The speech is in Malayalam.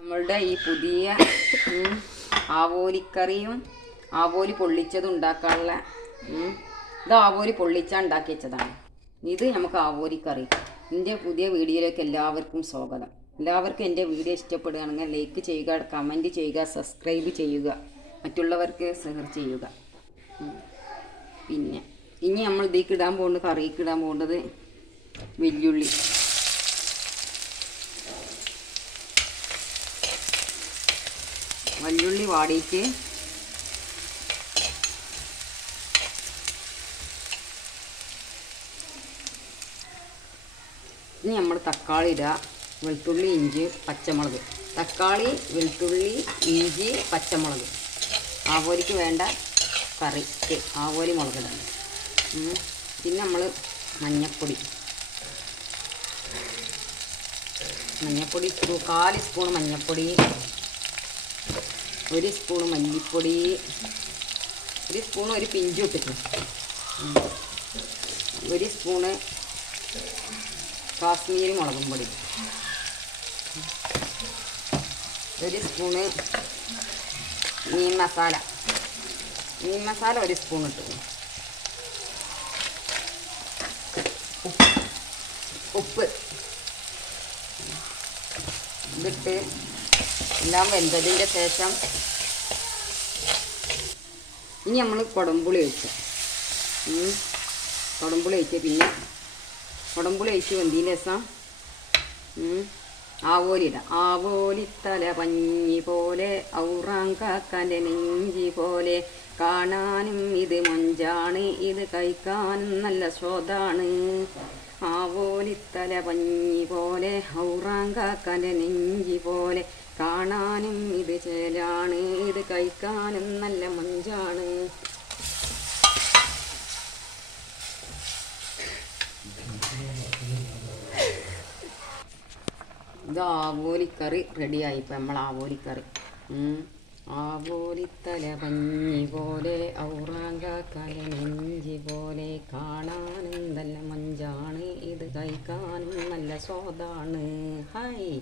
നമ്മളുടെ ഈ പുതിയ ആവോലിക്കറിയും ആവോലി പൊള്ളിച്ചതും ഉണ്ടാക്കാനുള്ള ഇത് ആവോലി പൊള്ളിച്ചാൽ ഉണ്ടാക്കി വെച്ചതാണ്. ഇത് നമുക്ക് ആവോലിക്കറി. എൻ്റെ പുതിയ വീഡിയോയിലേക്ക് എല്ലാവർക്കും സ്വാഗതം. എല്ലാവർക്കും എൻ്റെ വീഡിയോ ഇഷ്ടപ്പെടുകയാണെങ്കിൽ ലൈക്ക് ചെയ്യുക, കമൻറ്റ് ചെയ്യുക, സബ്സ്ക്രൈബ് ചെയ്യുക, മറ്റുള്ളവർക്ക് ഷെയർ ചെയ്യുക. പിന്നെ ഇനി നമ്മൾ ഇതിലേക്ക് ഇടാൻ പോകുന്നത്, കറിക്ക് ഇടാൻ പോകുന്നത് വെല്ലുള്ളി. വെല്ലുള്ളി വാടിയിട്ട് ഇനി നമ്മൾ തക്കാളി ഇടുക, വെളുത്തുള്ളി, ഇഞ്ചി, പച്ചമുളക്. തക്കാളി, വെളുത്തുള്ളി, ഇഞ്ചി, പച്ചമുളക്. ആവോലിക്ക് വേണ്ട കറിക്ക് ആവോലി മുളക് ഇടണം. പിന്നെ നമ്മൾ മഞ്ഞൾപ്പൊടി 1/4 സ്പൂൺ മഞ്ഞൾപ്പൊടി, 1 സ്പൂൺ മല്ലിപ്പൊടി, 1 സ്പൂൺ ഒരു പിഞ്ച് ഇട്ടിട്ട്, 1 സ്പൂണ് കാശ്മീരി മുളകും പൊടി, 1 സ്പൂണ് മീൻ മസാല 1 സ്പൂൺ ഇട്ടു. ഉപ്പ് ഇതിട്ട് എല്ലാം വെന്തതിൻ്റെ ശേഷം ഇനി നമ്മൾ കുടംപുളി ഒഴിച്ച് പിന്നെ കുടംപുളി ഒഴിച്ച് വെന്തതിൻ്റെ ശേഷം ആവോലിയിടാം. ആവോലിത്തല പഞ്ഞി പോലെ ഔറാങ്കാക്കാൻ്റെ നെഞ്ചി പോലെ, കാണാനും ഇത് മൊഞ്ചാണ്, ഇത് കഴിക്കാനും നല്ല സ്വാദാണ്. ആവോലിത്തല പഞ്ഞി പോലെ ഔറാങ്കാക്കാൻ്റെ നെഞ്ചി പോലെ, കാണാനും ഇത് ചേലാണ്, ഇത് കഴിക്കാനും നല്ല മൊഞ്ചാണ്. ഇത് ആവോലിക്കറി റെഡിയായി. ഇപ്പം നമ്മൾ ആവോലിക്കറി. ആവോലിത്തല പഞ്ഞി പോലെ ഔറാങ്കാക്കാലെ നെഞ്ചി പോലെ, കാണാനും നല്ല മഞ്ചാണ്, ഇത് കഴിക്കാനും നല്ല സ്വാദാണ്. ഹായ്.